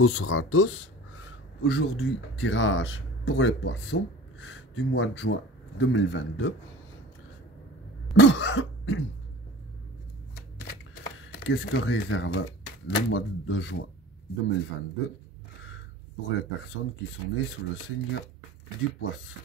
Bonsoir à tous. Aujourd'hui, tirage pour les poissons du mois de juin 2022. Qu'est-ce que réserve le mois de juin 2022 pour les personnes qui sont nées sous le signe du poisson?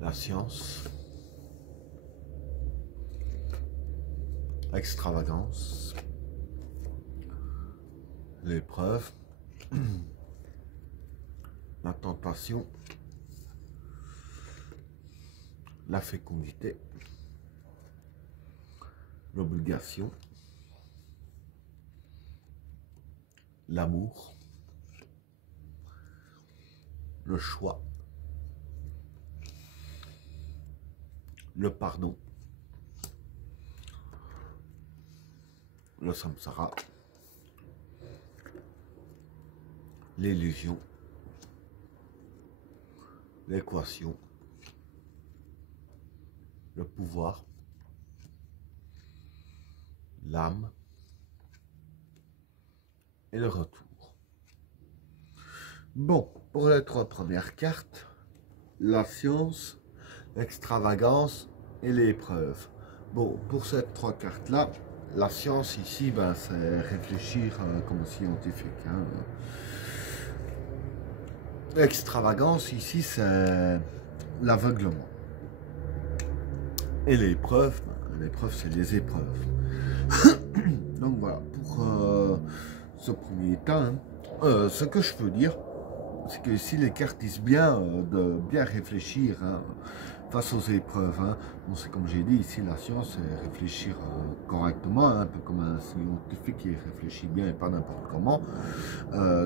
La science, l'extravagance, l'épreuve, la tentation, la fécondité, l'obligation, l'amour, le choix, le pardon, le samsara, l'illusion, l'équation, le pouvoir, l'âme et le retour. Bon, pour les trois premières cartes, la science, l'extravagance et l'épreuve. Bon, pour ces trois cartes-là, la science ici, ben, c'est réfléchir comme scientifique. Hein. L'extravagance ici, c'est l'aveuglement. Et l'épreuve, ben, l'épreuve, c'est les épreuves. Donc voilà, pour ce premier temps, ce que je peux dire, c'est que ici les cartes disent bien de bien réfléchir face aux épreuves. Bon, c'est comme j'ai dit, ici la science, c'est réfléchir correctement, un peu comme un scientifique qui réfléchit bien et pas n'importe comment.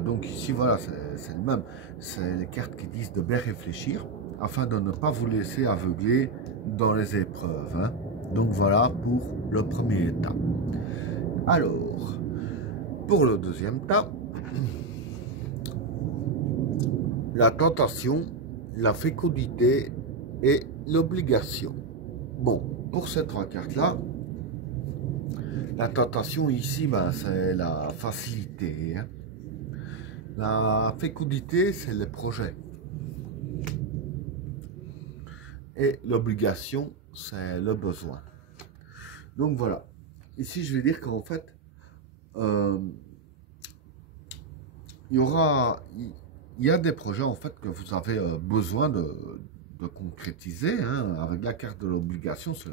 Donc ici, voilà, c'est le même. C'est les cartes qui disent de bien réfléchir afin de ne pas vous laisser aveugler dans les épreuves. Donc voilà pour le premier état. Alors, pour le deuxième tas, la tentation, la fécondité et l'obligation. Bon, pour ces trois cartes-là, la tentation ici, ben, c'est la facilité. La fécondité, c'est les projets. Et l'obligation, c'est le besoin. Donc voilà. Ici, je vais dire qu'en fait, il y a des projets en fait que vous avez besoin de concrétiser. Avec la carte de l'obligation, c'est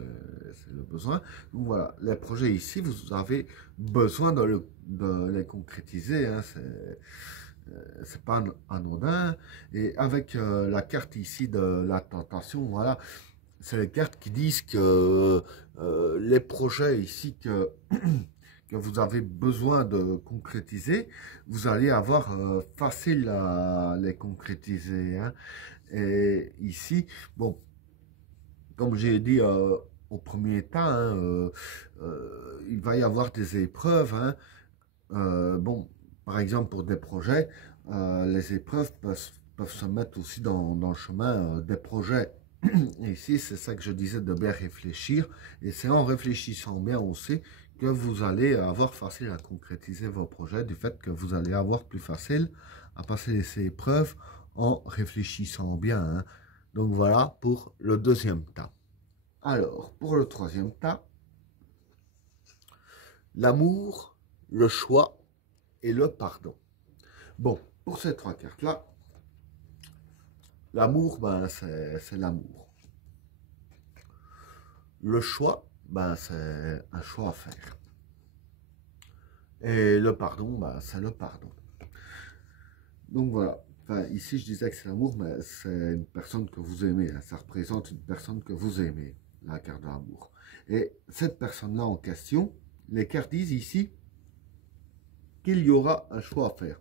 le besoin. Donc voilà, les projets ici, vous avez besoin de les concrétiser. C'est pas anodin. Et avec la carte ici de la tentation, voilà, c'est les cartes qui disent que les projets ici que vous avez besoin de concrétiser, vous allez avoir facile à les concrétiser. Et ici, bon, comme j'ai dit au premier temps, il va y avoir des épreuves. Bon, par exemple, pour des projets, les épreuves peuvent se mettre aussi dans le chemin des projets. Et ici, c'est ça que je disais, de bien réfléchir. Et c'est en réfléchissant bien aussi que vous allez avoir facile à concrétiser vos projets, du fait que vous allez avoir plus facile à passer ces épreuves en réfléchissant bien. Donc voilà pour le deuxième tas. Alors, pour le troisième tas, l'amour, le choix et le pardon. Bon, pour ces trois cartes-là, l'amour, ben, c'est l'amour. Le choix, ben, c'est un choix à faire. Et le pardon, ben, c'est le pardon. Donc voilà. Enfin, ici, je disais que c'est l'amour, mais c'est une personne que vous aimez. Ça représente une personne que vous aimez, la carte de l'amour. Et cette personne-là en question, les cartes disent ici qu'il y aura un choix à faire.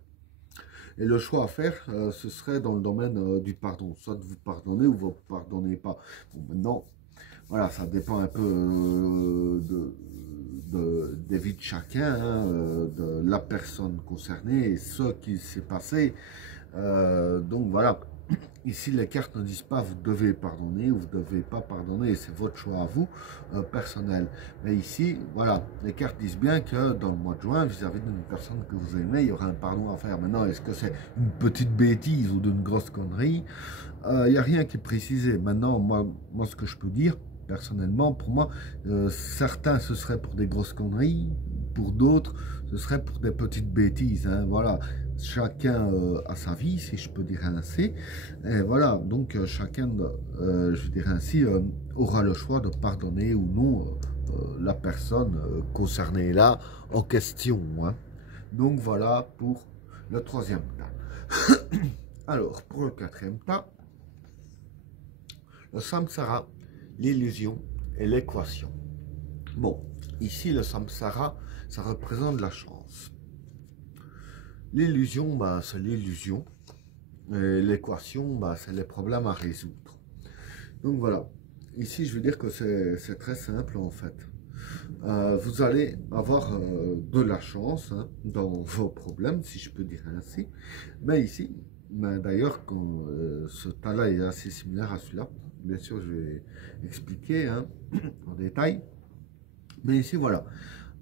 Et le choix à faire, ce serait dans le domaine du pardon. Soit vous pardonnez ou vous ne pardonnez pas. Bon, maintenant, voilà, ça dépend un peu des vies de chacun, hein, de la personne concernée et ce qui s'est passé. Donc voilà, ici les cartes ne disent pas vous devez pardonner ou vous ne devez pas pardonner, c'est votre choix à vous, personnel. Mais ici, voilà, les cartes disent bien que dans le mois de juin, vis-à-vis d'une personne que vous aimez, il y aura un pardon à faire. Maintenant, est-ce que c'est une petite bêtise ou d'une grosse connerie? Il n'y a rien qui est précisé. Maintenant, moi, ce que je peux dire, personnellement, pour moi, certains ce serait pour des grosses conneries, pour d'autres ce serait pour des petites bêtises, hein, voilà, chacun a sa vie, si je peux dire ainsi, et voilà, donc chacun, je dirais ainsi, aura le choix de pardonner ou non la personne concernée là en question, hein. Donc voilà pour le troisième tas. Alors, pour le quatrième tas, le samsara, l'illusion et l'équation. Bon, ici le samsara, ça représente la chance. L'illusion, bah, c'est l'illusion. L'équation, bah, c'est les problèmes à résoudre. Donc voilà, ici je veux dire que c'est très simple en fait. Vous allez avoir de la chance, hein, dans vos problèmes, si je peux dire ainsi. Mais ici, ben, d'ailleurs, quand ce tas-là est assez similaire à celui-là, bien sûr, je vais expliquer, hein, en détail. Mais ici, voilà,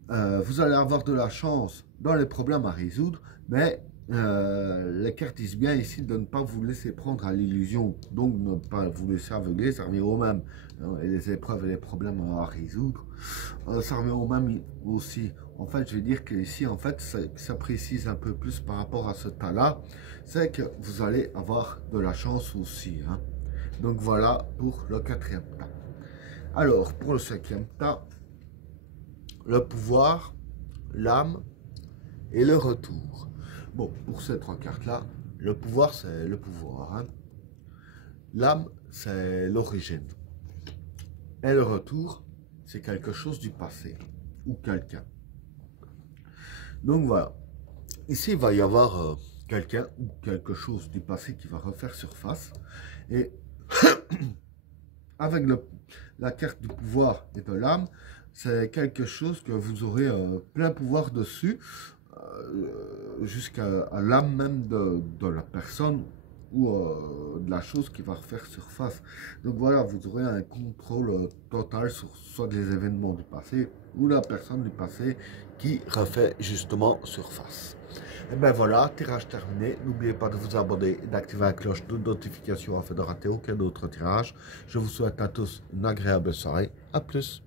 vous allez avoir de la chance dans les problèmes à résoudre, mais les cartes disent bien ici de ne pas vous laisser prendre à l'illusion, donc ne pas vous laisser aveugler, ça revient au même. Et les épreuves et les problèmes à résoudre, ça revient au même aussi. En fait, je vais dire que ici, en fait, ça précise un peu plus par rapport à ce tas-là, c'est que vous allez avoir de la chance aussi, hein. Donc voilà pour le quatrième tas. Alors, pour le cinquième tas, le pouvoir, l'âme et le retour. Bon, pour ces trois cartes-là, le pouvoir, c'est le pouvoir, hein. L'âme, c'est l'origine. Et le retour, c'est quelque chose du passé ou quelqu'un. Donc voilà. Ici, il va y avoir quelqu'un ou quelque chose du passé qui va refaire surface. Et avec la carte du pouvoir et de l'âme, c'est quelque chose que vous aurez plein pouvoir dessus, jusqu'à l'âme même de la personne ou de la chose qui va refaire surface. Donc voilà, vous aurez un contrôle total sur soit des événements du passé ou la personne du passé qui refait justement surface. Et ben voilà, tirage terminé. N'oubliez pas de vous abonner et d'activer la cloche de notification afin de rater aucun autre tirage. Je vous souhaite à tous une agréable soirée. À plus.